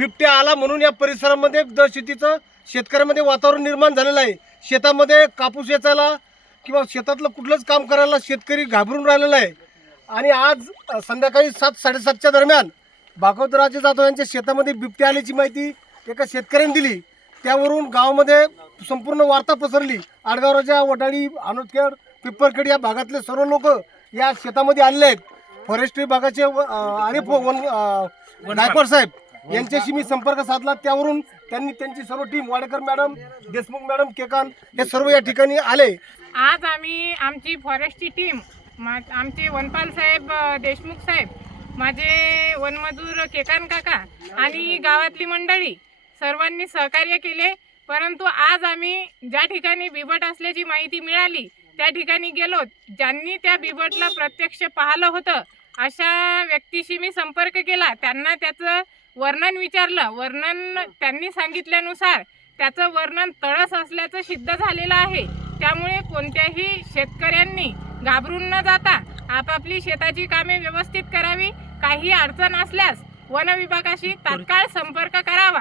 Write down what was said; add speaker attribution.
Speaker 1: बिबट्या आला म्हणून या परिसरामध्ये दहशतीचं शेतकऱ्यामध्ये वातावरण निर्माण झालेलं आहे. शेतामध्ये कापूस वेचायला किंवा शेतातलं कुठलंच काम करायला शेतकरी घाबरून राहिलेला आहे. आणि आज संध्याकाळी सात साडेसातच्या दरम्यान भागवतराजे जाधव यांच्या शेतामध्ये बिबट्या आल्याची माहिती एका शेतकऱ्याने दिली. त्यावरून गावामध्ये संपूर्ण वार्ता पसरली. आडगावराजा वडाळी अनोदखेड पिप्परखेड या भागातले सर्व लोक या शेतामध्ये आलेले आहेत. फॉरेस्ट विभागाचे आरिफ वन गायकवाड साहेब यांच्याशी मी संपर्क साधला. त्यावरून त्यांनी त्यांची सर्व team Wadekar madam Deshmukh madam Kekan हे सर्व या ठिकाणी आले.
Speaker 2: आज आम्ही आमची फॉरेस्टची टीम मा- आमचे वनपाल साहेब देशमुख साहेब माझे वनमजूर केकान काका आणि गावातली मंडळी सर्वांनी सहकार्य केले. परंतु आज आम्ही ज्या ठिकाणी बिबट असल्याची माहिती मिळाली त्या ठिकाणी गेलो. ज्यांनी त्या बिबटला प्रत्यक्ष पाहिलं होतं अशा व्यक्तीशी मी संपर्क केला. त्यांना त्याचं वर्णन विचारलं. वर्णन त्यांनी सांगितल्यानुसार त्याचं वर्णन तळस असल्याचं सिद्ध झालेलं आहे. त्यामुळे कोणत्याही शेतकऱ्यांनी घाबरून न जाता आपापली शेताची कामे व्यवस्थित करावी. काही अडचण असल्यास वन विभागाशी तात्काळ संपर्क करावा.